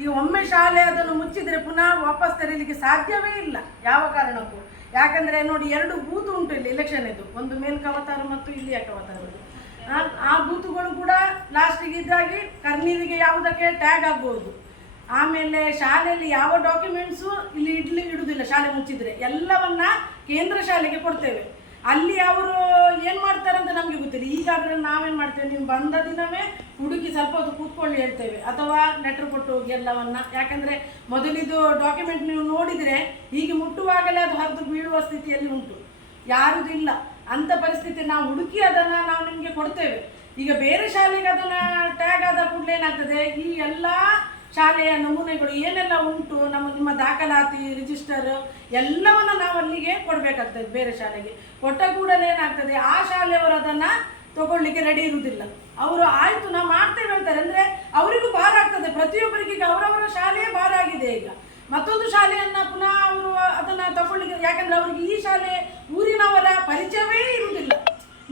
ಈಗ ಒಮ್ಮೆ ಶಾಲೆ ಅದನ್ನು ಮುಚ್ಚಿದರೆ ಪುನಃ ವಾಪಸ್ ತೆರೀಲಿಕ್ಕೆ ಸಾಧ್ಯವೇ ಇಲ್ಲ ಯಾವ ಕಾರಣಕ್ಕೂ. ಯಾಕಂದರೆ ನೋಡಿ, 2 ಬೂತ್ ಉಂಟು ಇಲ್ಲಿ ಎಲೆಕ್ಷನ್ ಇದು, ಒಂದು ಮೇಲ್ಕವತಾರು ಮತ್ತು ಇಲ್ಲಿಯ ಕವತಾರು. ಆ ಬೂತುಗಳು ಕೂಡ ಲಾಸ್ಟಿಗೆ ಇದ್ದಾಗಿ ಕರ್ನೀರಿಗೆ ಯಾವುದಕ್ಕೆ ಟ್ಯಾಗ್ ಆಗ್ಬೋದು. ಆಮೇಲೆ ಶಾಲೆಯಲ್ಲಿ ಯಾವ ಡಾಕ್ಯುಮೆಂಟ್ಸು ಇಲ್ಲಿ ಇಡುವುದಿಲ್ಲ. ಶಾಲೆ ಮುಚ್ಚಿದರೆ ಎಲ್ಲವನ್ನ ಕೇಂದ್ರ ಶಾಲೆಗೆ ಕೊಡ್ತೇವೆ. ಅಲ್ಲಿ ಅವರು ಏನು ಮಾಡ್ತಾರೆ ಅಂತ ನಮಗೆ ಗೊತ್ತಿಲ್ಲ. ಈಗಾದರೆ ನಾವೇನು ಮಾಡ್ತೇವೆ, ನೀವು ಬಂದ ದಿನವೇ ಹುಡುಕಿ ಸ್ವಲ್ಪ ಹೊತ್ತು ಕೂತ್ಕೊಳ್ಳಿ ಹೇಳ್ತೇವೆ, ಅಥವಾ ಲೆಟ್ರ್ ಕೊಟ್ಟು ಹೋಗಿ ಎಲ್ಲವನ್ನ. ಯಾಕಂದರೆ ಮೊದಲಿದು ಡಾಕ್ಯುಮೆಂಟ್ ನೀವು ನೋಡಿದರೆ ಹೀಗೆ ಮುಟ್ಟುವಾಗಲೇ ಅದು ಹರಿದು ಬೀಳುವ ಸ್ಥಿತಿಯಲ್ಲಿ ಉಂಟು, ಯಾರದು ಇಲ್ಲ ಅಂಥ ಪರಿಸ್ಥಿತಿ. ನಾವು ಹುಡುಕಿ ಅದನ್ನು ನಾವು ನಿಮಗೆ ಕೊಡ್ತೇವೆ. ಈಗ ಬೇರೆ ಶಾಲೆಗೆ ಅದನ್ನು ಟ್ಯಾಗ್ ಆದ ಕೂಡಲೇ ಏನಾಗ್ತದೆ, ಈ ಎಲ್ಲ ಶಾಲೆಯ ನಮೂನೆಗಳು ಏನೆಲ್ಲ ಉಂಟು, ನಿಮ್ಮ ದಾಖಲಾತಿ, ರಿಜಿಸ್ಟರ್ ಎಲ್ಲವನ್ನು ನಾವು ಅಲ್ಲಿಗೆ ಕೊಡಬೇಕಾಗ್ತದೆ. ಬೇರೆ ಶಾಲೆಗೆ ಕೊಟ್ಟ ಕೂಡಲೇ ಏನಾಗ್ತದೆ, ಆ ಶಾಲೆಯವರು ಅದನ್ನು ತಗೊಳ್ಳಿಕ್ಕೆ ರೆಡಿ ಇರುವುದಿಲ್ಲ. ಅವರು ಆಯಿತು ನಾವು ಮಾಡ್ತೇವೆ ಅಂತಾರೆ. ಅಂದರೆ ಅವರಿಗೂ ಭಾರ ಆಗ್ತದೆ, ಪ್ರತಿಯೊಬ್ಬರಿಗೆ. ಈಗ ಅವರವರ ಶಾಲೆಯೇ ಭಾರ ಆಗಿದೆ. ಈಗ ಮತ್ತೊಂದು ಶಾಲೆಯನ್ನು ಪುನಃ ಅವರು ಅದನ್ನು ತಗೊಳ್ಳಿಕ್ಕೆ, ಯಾಕಂದರೆ ಅವರಿಗೆ ಈ ಶಾಲೆ ಊರಿನವರ ಪರಿಚಯವೇ ಇರುವುದಿಲ್ಲ.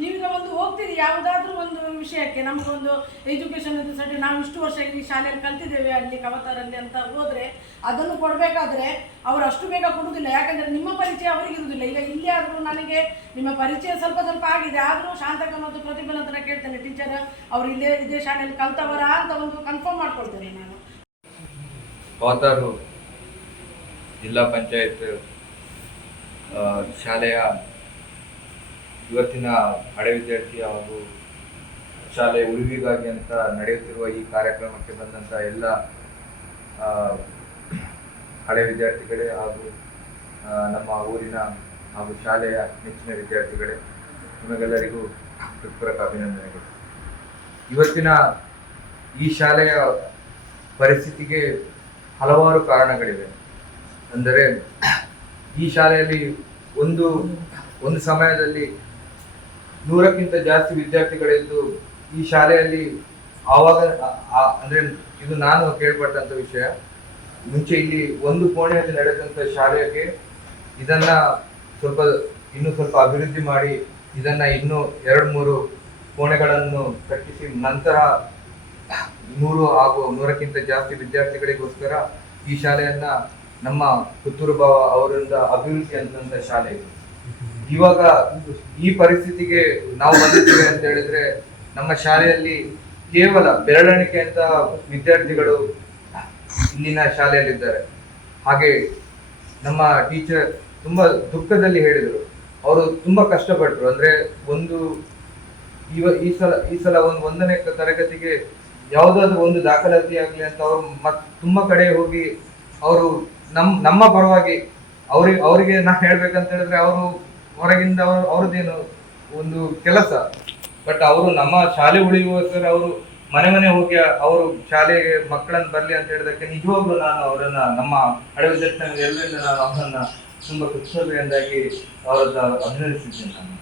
ನೀವೀಗ ಒಂದು ಹೋಗ್ತೀರಿ ಯಾವುದಾದ್ರೂ ಒಂದು ವಿಷಯಕ್ಕೆ, ನಮಗೊಂದು ಎಜುಕೇಷನ್ ಸರ್ಟಿಫಿಕೇಟ್, ನಾವು ಇಷ್ಟು ವರ್ಷ ಈ ಶಾಲೆಯಲ್ಲಿ ಕಲ್ತಿದ್ದೇವೆ ಅಲ್ಲಿ ಕವತಾರಲ್ಲಿ ಅಂತ ಹೋದರೆ ಅದನ್ನು ಕೊಡಬೇಕಾದ್ರೆ ಅವರು ಅಷ್ಟು ಬೇಗ ಕೊಡುವುದಿಲ್ಲ. ಯಾಕಂದರೆ ನಿಮ್ಮ ಪರಿಚಯ ಅವರಿಗೆ ಇರುವುದಿಲ್ಲ. ಈಗ ಇಲ್ಲಿ ಆದರೂ ನನಗೆ ನಿಮ್ಮ ಪರಿಚಯ ಸ್ವಲ್ಪ ಸ್ವಲ್ಪ ಆಗಿದೆ, ಆದರೂ ಶಾಂತಕ ಮತ್ತು ಪ್ರತಿಭನ ಹತ್ರ ಕೇಳ್ತೇನೆ, ಟೀಚರ್ ಅವರು ಇದೇ ಶಾಲೆಯಲ್ಲಿ ಕಲ್ತವರಾ ಅಂತ ಒಂದು ಕನ್ಫರ್ಮ್ ಮಾಡ್ಕೊಳ್ತೇನೆ ನಾನು. ಕವತಾರು ಜಿಲ್ಲಾ ಪಂಚಾಯತ್ ಶಾಲೆಯ ಇವತ್ತಿನ ಹಳೆ ವಿದ್ಯಾರ್ಥಿ ಹಾಗೂ ಶಾಲೆಯ ಉಳಿವಿಗಾಗಿ ಅಂತ ನಡೆಯುತ್ತಿರುವ ಈ ಕಾರ್ಯಕ್ರಮಕ್ಕೆ ಬಂದಂಥ ಎಲ್ಲ ಹಳೆ ವಿದ್ಯಾರ್ಥಿಗಳೇ ಹಾಗೂ ನಮ್ಮ ಊರಿನ ಹಾಗೂ ಶಾಲೆಯ ನೆಚ್ಚಿನ ವಿದ್ಯಾರ್ಥಿಗಳೇ, ನಿಮಗೆಲ್ಲರಿಗೂ ಹೃತ್ಪೂರ್ವಕ ಅಭಿನಂದನೆಗಳು. ಇವತ್ತಿನ ಈ ಶಾಲೆಯ ಪರಿಸ್ಥಿತಿಗೆ ಹಲವಾರು ಕಾರಣಗಳಿವೆ. ಅಂದರೆ ಈ ಶಾಲೆಯಲ್ಲಿ ಒಂದು ಸಮಯದಲ್ಲಿ 100ಕ್ಕಿಂತ ಜಾಸ್ತಿ ವಿದ್ಯಾರ್ಥಿಗಳಿದ್ದು ಈ ಶಾಲೆಯಲ್ಲಿ ಆವಾಗ ಅಂದರೆ ಇದು ನಾನು ಕೇಳ್ಪಟ್ಟಂಥ ವಿಷಯ. ಮುಂಚೆ ಇಲ್ಲಿ ಒಂದು ಕೋಣೆಯಲ್ಲಿ ನಡೆದಂಥ ಶಾಲೆಗೆ ಇದನ್ನ ಇನ್ನೂ ಸ್ವಲ್ಪ ಅಭಿವೃದ್ಧಿ ಮಾಡಿ ಇದನ್ನ ಇನ್ನೂ 2-3 ಕೋಣೆಗಳನ್ನು ಕಟ್ಟಿಸಿ ನಂತರ 100 ಹಾಗೂ 100ಕ್ಕಿಂತ ಜಾಸ್ತಿ ವಿದ್ಯಾರ್ಥಿಗಳಿಗೋಸ್ಕರ ಈ ಶಾಲೆಯನ್ನ ನಮ್ಮ ಪುತ್ತೂರು ಭಾವ ಅವರಿಂದ ಅಭಿವೃದ್ಧಿ ಅಂತಂತ ಶಾಲೆ ಇದು. ಇವಾಗ ಈ ಪರಿಸ್ಥಿತಿಗೆ ನಾವು ಬಂದಿದ್ದೇವೆ ಅಂತ ಹೇಳಿದ್ರೆ, ನಮ್ಮ ಶಾಲೆಯಲ್ಲಿ ಕೇವಲ ಬೆರಳೆಣಿಕೆ ಅಂತ ವಿದ್ಯಾರ್ಥಿಗಳು ಇಲ್ಲಿನ ಶಾಲೆಯಲ್ಲಿದ್ದಾರೆ. ಹಾಗೆ ನಮ್ಮ ಟೀಚರ್ ತುಂಬಾ ದುಃಖದಲ್ಲಿ ಹೇಳಿದರು, ಅವರು ತುಂಬಾ ಕಷ್ಟಪಟ್ಟರು. ಅಂದ್ರೆ ಈ ಸಲ ಒಂದನೇ ತರಗತಿಗೆ ಯಾವುದಾದ್ರೂ ಒಂದು ದಾಖಲಾತಿ ಆಗ್ಲಿ ಅಂತ ಅವರು ತುಂಬಾ ಕಡೆ ಹೋಗಿ ಅವರು ನಮ್ಮ ಪರವಾಗಿ ಅವರಿಗೆ ನಾ ಹೇಳ್ಬೇಕಂತ ಹೇಳಿದ್ರೆ, ಅವರು ಹೊರಗಿಂದ ಅವ್ರದ್ದೇನು ಒಂದು ಕೆಲಸ, ಬಟ್ ಅವರು ನಮ್ಮ ಶಾಲೆ ಉಳಿಯುವಸರ ಅವರು ಮನೆ ಹೋಗಿ ಅವರು ಶಾಲೆಗೆ ಮಕ್ಕಳನ್ನು ಬರ್ಲಿ ಅಂತ ಹೇಳಿದಕ್ಕೆ ನಿಜವಾಗ್ಲೂ ನಾನು ಅವರನ್ನ, ನಮ್ಮ ಹಳೆ ವಿದ್ಯಾರ್ಥಿ ಎಲ್ಲರಿಂದ ನಾನು ಅವರನ್ನ ತುಂಬಾ ಕೃತಜ್ಞತೆಯಿಂದಾಗಿ ಅವರನ್ನ ಅಭಿನಂದಿಸಿದ್ದೇನೆ ನಾನು.